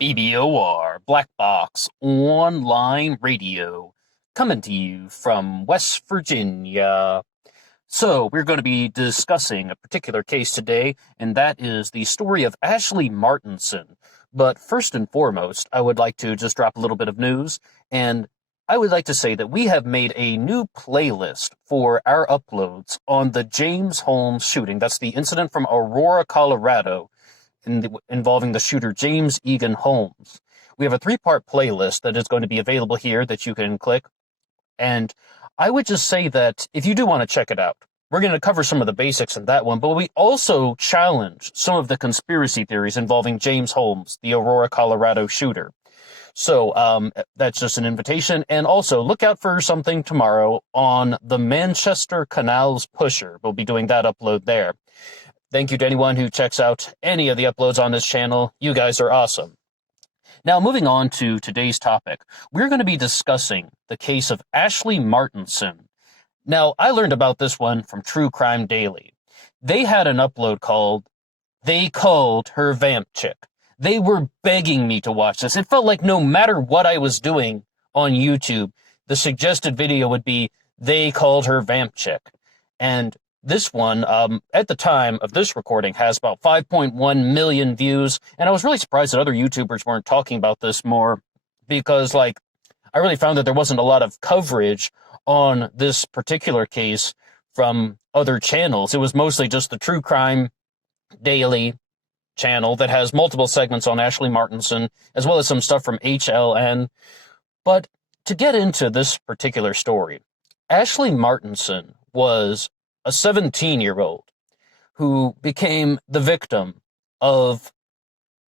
BBOR, Black Box Online Radio, coming to you from West Virginia. So, we're going to be discussing a particular case today, and that is the story of Ashlee Martinson. But first and foremost, I would like to just drop a little bit of news, and I would like to say that we have made a new playlist for our uploads on the James Holmes shooting. That's the incident from Aurora, Colorado, involving the shooter James Egan Holmes. We have a 3-part playlist that is going to be available here that you can click. And I would just say that if you do want to check it out, we're going to cover some of the basics in that one, but we also challenge some of the conspiracy theories involving James Holmes, the Aurora, Colorado shooter. So that's just an invitation. And also look out for something tomorrow on the Manchester Canals Pusher. We'll be doing that upload there. Thank you to anyone who checks out any of the uploads on this channel. You guys are awesome. Now, moving on to today's topic, we're going to be discussing the case of Ashlee Martinson. Now, I learned about this one from True Crime Daily. They had an upload called They Called Her VampChick. They were begging me to watch this. It felt like no matter what I was doing on YouTube, the suggested video would be They Called Her VampChick. And this one, at the time of this recording, has about 5.1 million views, and I was really surprised that other YouTubers weren't talking about this more, because, I really found that there wasn't a lot of coverage on this particular case from other channels. It was mostly just the True Crime Daily channel that has multiple segments on Ashlee Martinson, as well as some stuff from HLN. But to get into this particular story, Ashlee Martinson was a 17-year-old who became the victim of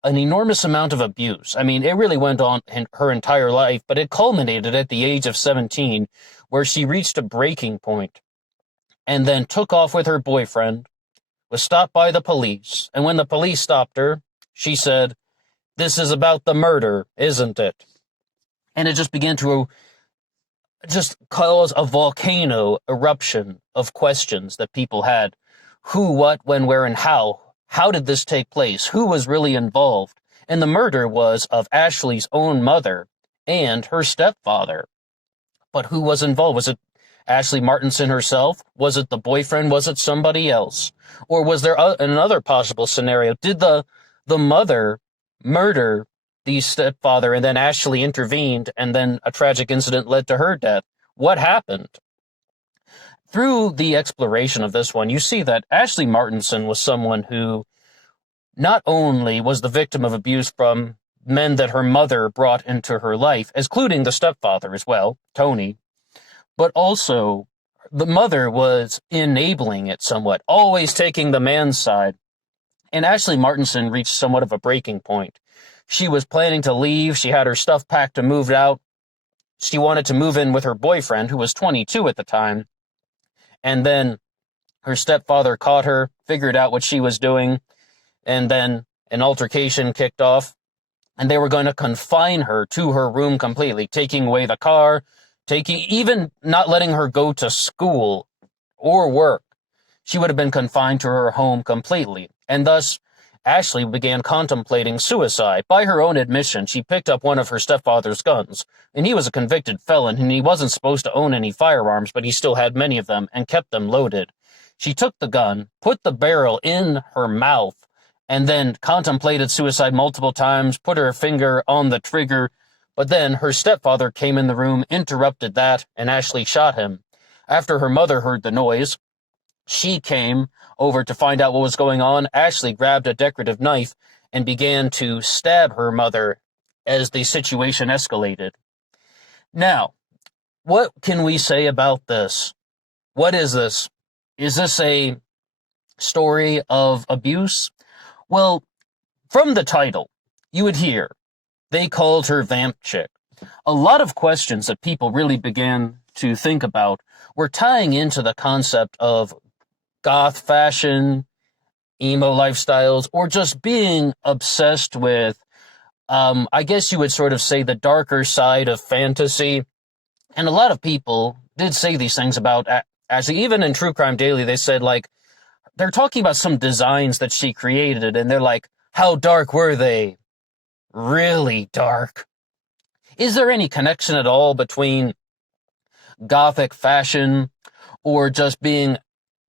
an enormous amount of abuse. I mean, it really went on in her entire life, but it culminated at the age of 17, where she reached a breaking point and then took off with her boyfriend, was stopped by the police, and when the police stopped her, she said, "This is about the murder, isn't it?" And it just began to just cause a volcano eruption of questions that people had. Who, what, when, where, and how? How did this take place? Who was really involved? And the murder was of Ashlee's own mother and her stepfather. But who was involved? Was it Ashlee Martinson herself? Was it the boyfriend? Was it somebody else? Or was there another possible scenario? Did the mother murder the stepfather, and then Ashlee intervened, and then a tragic incident led to her death? What happened? Through the exploration of this one, you see that Ashlee Martinson was someone who not only was the victim of abuse from men that her mother brought into her life, including the stepfather as well, Tony, but also the mother was enabling it somewhat, always taking the man's side. And Ashlee Martinson reached somewhat of a breaking point. She was planning to leave. She had her stuff packed to move out. She wanted to move in with her boyfriend, who was 22 at the time. And then her stepfather caught her, figured out what she was doing, and then an altercation kicked off. And they were going to confine her to her room completely, taking away the car, even not letting her go to school or work. She would have been confined to her home completely. And thus, Ashlee began contemplating suicide. By her own admission, she picked up one of her stepfather's guns, and he was a convicted felon, and he wasn't supposed to own any firearms, but he still had many of them and kept them loaded. She took the gun, put the barrel in her mouth, and then contemplated suicide multiple times, put her finger on the trigger, but then her stepfather came in the room, interrupted that, and Ashlee shot him. After her mother heard the noise, she came over to find out what was going on. Ashlee grabbed a decorative knife and began to stab her mother as the situation escalated. Now, what can we say about this? What is this? Is this a story of abuse? Well, from the title, you would hear, They Called Her VampChick. A lot of questions that people really began to think about were tying into the concept of goth fashion, emo lifestyles, or just being obsessed with, I guess you would sort of say, the darker side of fantasy. And a lot of people did say these things about Ashlee. Even in True Crime Daily, they said, they're talking about some designs that she created, and they're like, how dark were they? really dark. Is there any connection at all between Gothic fashion or just being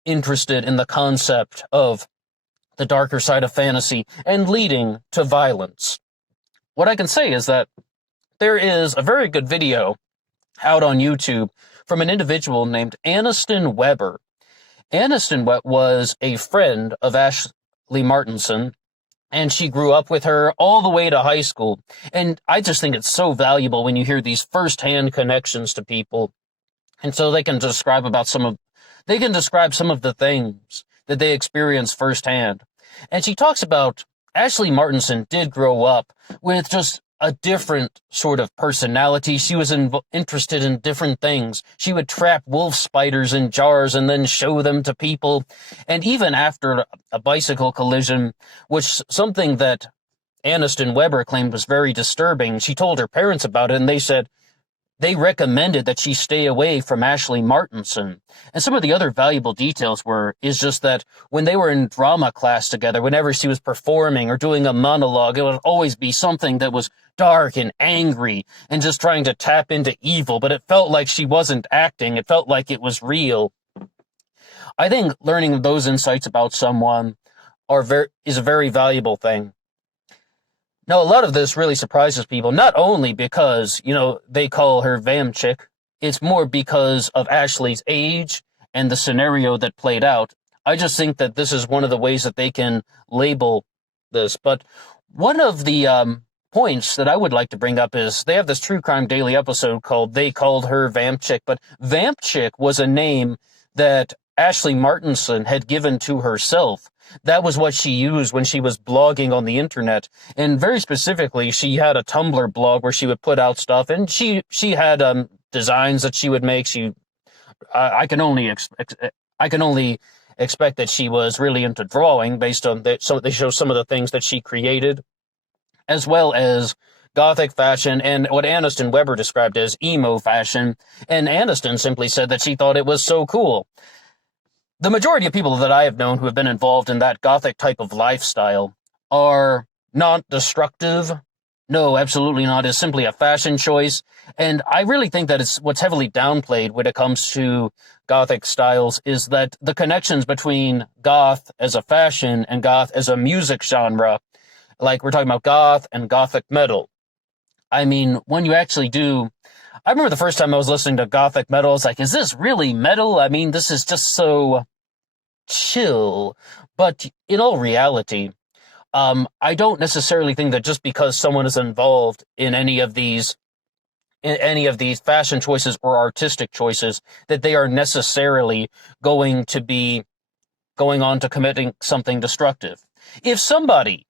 interested in the concept of the darker side of fantasy and leading to violence? What I can say is that there is a very good video out on YouTube from an individual named Aniston Weber. Aniston was a friend of Ashlee Martinson, and she grew up with her all the way to high school. And I just think it's so valuable when you hear these firsthand connections to people. And so they can describe some of the things that they experienced firsthand. And she talks about Ashlee Martinson did grow up with just a different sort of personality. She was interested in different things. She would trap wolf spiders in jars and then show them to people. And even after a bicycle collision, which something that Aniston Weber claimed was very disturbing, she told her parents about it, and they said they recommended that she stay away from Ashlee Martinson. And some of the other valuable details is just that when they were in drama class together, whenever she was performing or doing a monologue, it would always be something that was dark and angry and just trying to tap into evil, but it felt like she wasn't acting. It felt like it was real. I think learning those insights about someone is a very valuable thing. Now, a lot of this really surprises people, not only because, they call her VampChick. It's more because of Ashlee's age and the scenario that played out. I just think that this is one of the ways that they can label this. But one of the points that I would like to bring up is they have this True Crime Daily episode called They Called Her VampChick. But VampChick was a name that Ashlee Martinson had given to herself. That was what she used when she was blogging on the internet. And very specifically, she had a Tumblr blog where she would put out stuff, and she had designs that she would make. I can only expect that she was really into drawing based on that. So they show some of the things that she created, as well as Gothic fashion and what Aniston Weber described as emo fashion. And Aniston simply said that she thought it was so cool. The majority of people that I have known who have been involved in that Gothic type of lifestyle are not destructive. No, absolutely not. It's simply a fashion choice. And I really think that it's what's heavily downplayed when it comes to Gothic styles is that the connections between Goth as a fashion and Goth as a music genre, like we're talking about Goth and Gothic metal. I mean, when you actually do... I remember the first time I was listening to Gothic metal, I was like, is this really metal? I mean, this is just so chill. But in all reality, I don't necessarily think that just because someone is involved in any of these fashion choices or artistic choices, that they are necessarily going to be going on to committing something destructive. If somebody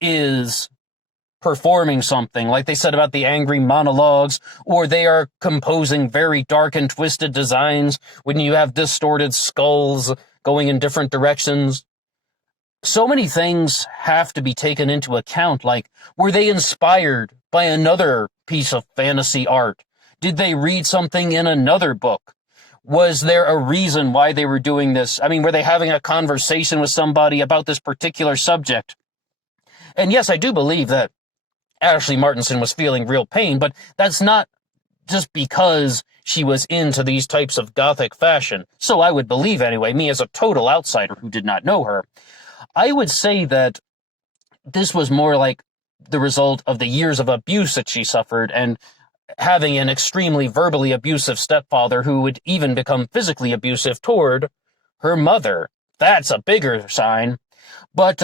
is performing something, like they said about the angry monologues, or they are composing very dark and twisted designs when you have distorted skulls going in different directions, so many things have to be taken into account. Like, were they inspired by another piece of fantasy art? Did they read something in another book? Was there a reason why they were doing this? I mean, were they having a conversation with somebody about this particular subject? And yes, I do believe that Ashlee Martinson was feeling real pain, but that's not just because she was into these types of Gothic fashion. So I would believe anyway, me as a total outsider who did not know her. I would say that this was more like the result of the years of abuse that she suffered and having an extremely verbally abusive stepfather who would even become physically abusive toward her mother. That's a bigger sign. But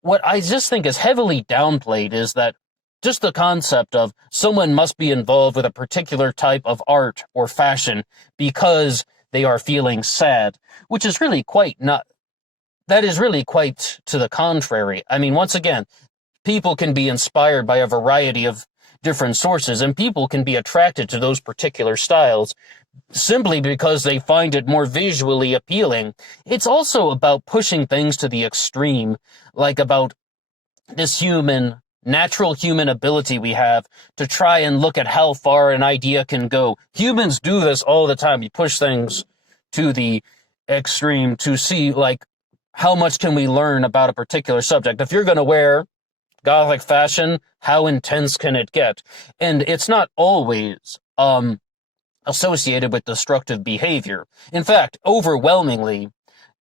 what I just think is heavily downplayed is that just the concept of someone must be involved with a particular type of art or fashion because they are feeling sad, which is really quite to the contrary. I mean, once again, people can be inspired by a variety of different sources, and people can be attracted to those particular styles simply because they find it more visually appealing. It's also about pushing things to the extreme, like about this natural human ability we have to try and look at how far an idea can go. Humans do this all the time. You push things to the extreme to see, like, how much can we learn about a particular subject. If you're going to wear Gothic fashion, how intense can it get? And it's not always associated with destructive behavior. In fact, overwhelmingly,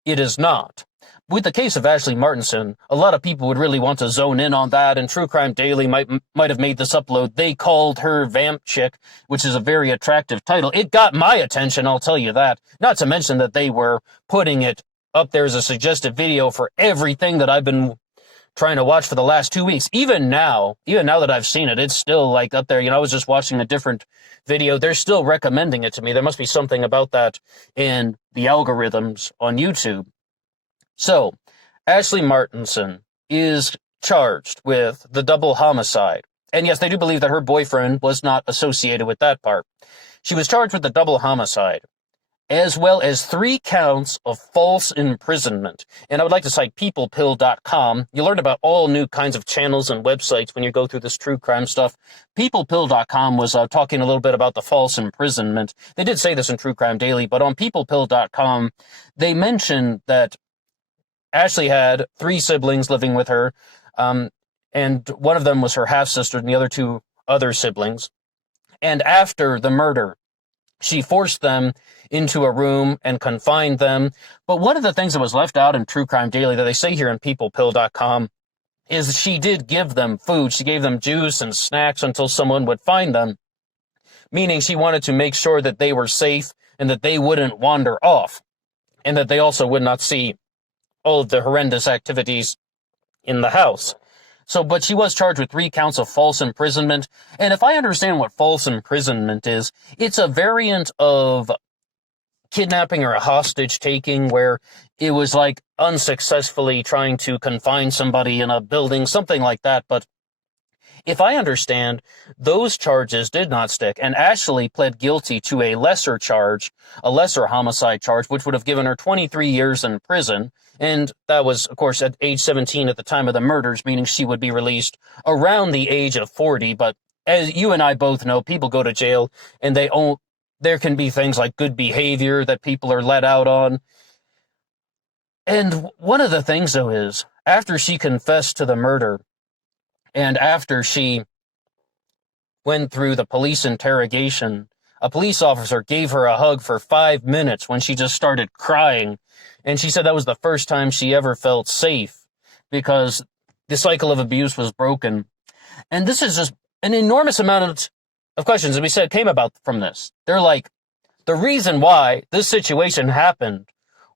it is not. With the case of Ashlee Martinson, a lot of people would really want to zone in on that, and True Crime Daily might have made this upload. They called her VampChick, which is a very attractive title. It got my attention, I'll tell you that. Not to mention that they were putting it up there as a suggested video for everything that I've been trying to watch for the last 2 weeks. Even now that I've seen it, it's still like up there. I was just watching a different video. They're still recommending it to me. There must be something about that in the algorithms on YouTube. So, Ashlee Martinson is charged with the double homicide. And yes, they do believe that her boyfriend was not associated with that part. She was charged with the double homicide, as well as 3 counts of false imprisonment. And I would like to cite peoplepill.com. You learn about all new kinds of channels and websites when you go through this true crime stuff. Peoplepill.com was talking a little bit about the false imprisonment. They did say this in True Crime Daily, but on peoplepill.com, they mentioned that Ashlee had 3 siblings living with her, and one of them was her half-sister and the other 2 other siblings. And after the murder, she forced them into a room and confined them. But one of the things that was left out in True Crime Daily that they say here in peoplepill.com is she did give them food. She gave them juice and snacks until someone would find them, meaning she wanted to make sure that they were safe and that they wouldn't wander off, and that they also would not see all of the horrendous activities in the house. So, but she was charged with 3 counts of false imprisonment. And if I understand what false imprisonment is, it's a variant of kidnapping or a hostage taking where it was like unsuccessfully trying to confine somebody in a building, something like that. But if I understand, those charges did not stick, and Ashlee pled guilty to a lesser charge, a lesser homicide charge, which would have given her 23 years in prison. And that was, of course, at age 17 at the time of the murders, meaning she would be released around the age of 40. But as you and I both know, people go to jail, and there can be things like good behavior that people are let out on. And one of the things, though, is after she confessed to the murder, and after she went through the police interrogation, a police officer gave her a hug for 5 minutes when she just started crying. And she said that was the first time she ever felt safe because the cycle of abuse was broken. And this is just an enormous amount of questions, as we said, came about from this. They're like, the reason why this situation happened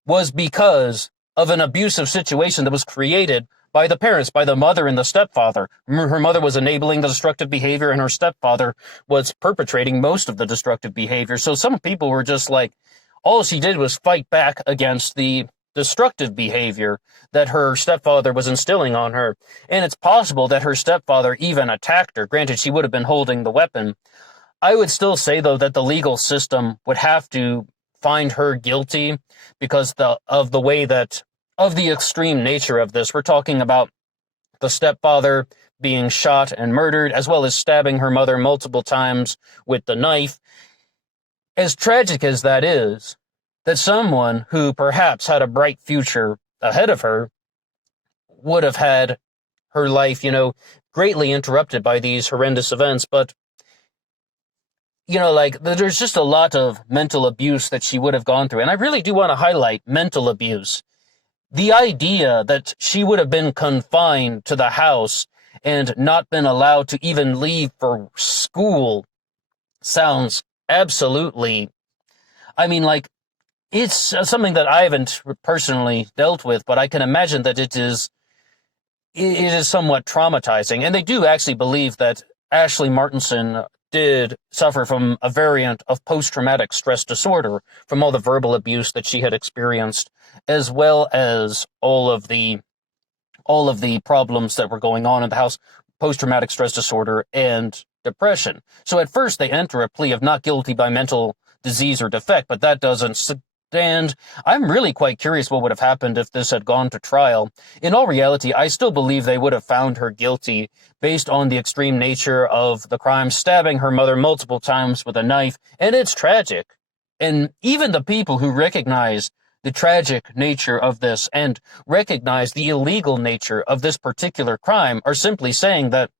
was because of an abusive situation that was created by the parents, by the mother and the stepfather. Her mother was enabling the destructive behavior, and her stepfather was perpetrating most of the destructive behavior. So some people were just like, all she did was fight back against the destructive behavior that her stepfather was instilling on her. And it's possible that her stepfather even attacked her. Granted, she would have been holding the weapon. I would still say, though, that the legal system would have to find her guilty because of the extreme nature of this. We're talking about the stepfather being shot and murdered, as well as stabbing her mother multiple times with the knife. As tragic as that is, that someone who perhaps had a bright future ahead of her would have had her life, greatly interrupted by these horrendous events. But, there's just a lot of mental abuse that she would have gone through. And I really do want to highlight mental abuse. The idea that she would have been confined to the house and not been allowed to even leave for school sounds absolutely, it's something that I haven't personally dealt with, but I can imagine that it is somewhat traumatizing. And they do actually believe that Ashlee Martinson did suffer from a variant of post-traumatic stress disorder from all the verbal abuse that she had experienced, as well as all of the problems that were going on in the house, post-traumatic stress disorder and depression. So at first they enter a plea of not guilty by mental disease or defect, but that doesn't stand. I'm really quite curious what would have happened if this had gone to trial. In all reality, I still believe they would have found her guilty based on the extreme nature of the crime, stabbing her mother multiple times with a knife, and it's tragic. And even the people who recognize the tragic nature of this and recognize the illegal nature of this particular crime are simply saying that,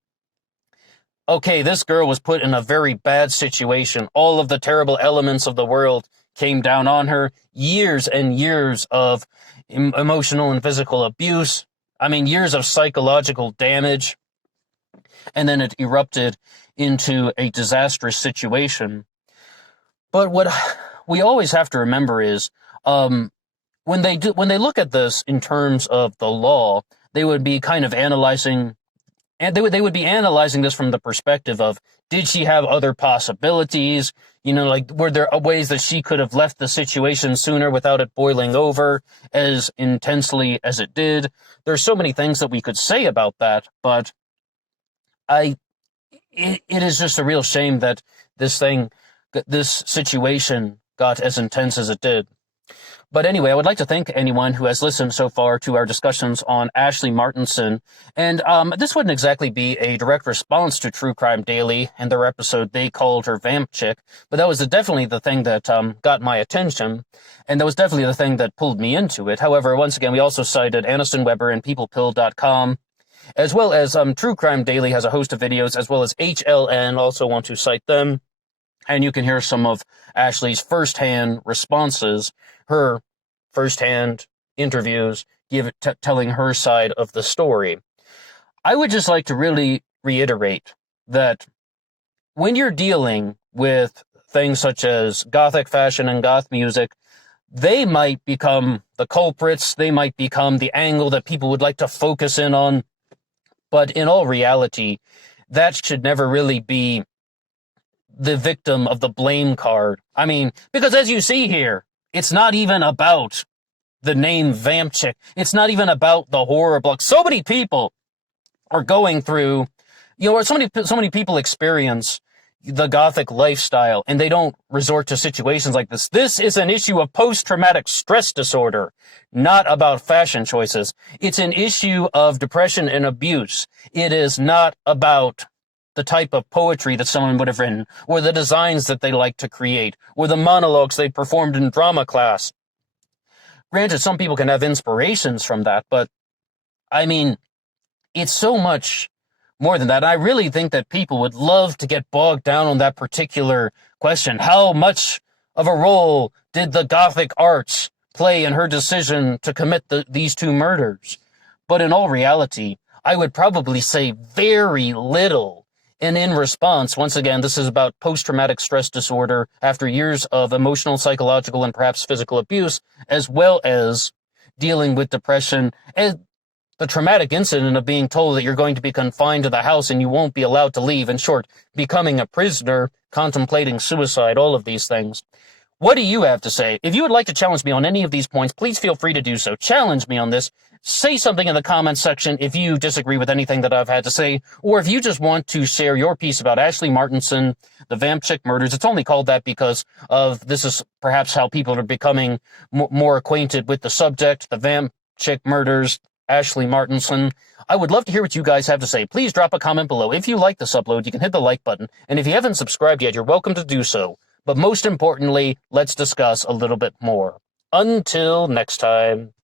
okay, this girl was put in a very bad situation. All of the terrible elements of the world came down on her. Years and years of emotional and physical abuse. I mean, years of psychological damage. And then it erupted into a disastrous situation. But what we always have to remember is, when they look at this in terms of the law, they would be kind of analyzing. And they would be analyzing this from the perspective of, did she have other possibilities? Like, were there ways that she could have left the situation sooner without it boiling over as intensely as it did? There's so many things that we could say about that, but it is just a real shame that this situation got as intense as it did. But anyway, I would like to thank anyone who has listened so far to our discussions on Ashlee Martinson. And this wouldn't exactly be a direct response to True Crime Daily and their episode They Called Her VampChick, but that was definitely the thing that got my attention, and that was definitely the thing that pulled me into it. However, once again, we also cited Aniston Weber and peoplepill.com, as well as True Crime Daily has a host of videos, as well as HLN, also want to cite them. And you can hear some of Ashlee's firsthand responses, her firsthand interviews, telling her side of the story. I would just like to really reiterate that when you're dealing with things such as gothic fashion and goth music, they might become the culprits, they might become the angle that people would like to focus in on, but in all reality, that should never really be the victim of the blame card. I mean, because as you see here, it's not even about the name VampChick. It's not even about the horror block. So many people are going through, so many people experience the gothic lifestyle and they don't resort to situations like this. This is an issue of post-traumatic stress disorder, not about fashion choices. It's an issue of depression and abuse. It is not about the type of poetry that someone would have written, or the designs that they like to create, or the monologues they performed in drama class. Granted, some people can have inspirations from that, but, I mean, it's so much more than that. I really think that people would love to get bogged down on that particular question. How much of a role did the Gothic arts play in her decision to commit these two murders? But in all reality, I would probably say very little. And in response, once again, this is about post-traumatic stress disorder after years of emotional, psychological, and perhaps physical abuse, as well as dealing with depression and the traumatic incident of being told that you're going to be confined to the house and you won't be allowed to leave. In short, becoming a prisoner, contemplating suicide, all of these things. What do you have to say? If you would like to challenge me on any of these points, please feel free to do so. Challenge me on this. Say something in the comments section if you disagree with anything that I've had to say, or if you just want to share your piece about Ashlee Martinson, the VampChick murders. It's only called that because of this is perhaps how people are becoming more acquainted with the subject, the VampChick murders, Ashlee Martinson. I would love to hear what you guys have to say. Please drop a comment below. If you like this upload, you can hit the like button, and if you haven't subscribed yet, you're welcome to do so. But most importantly, let's discuss a little bit more. Until next time.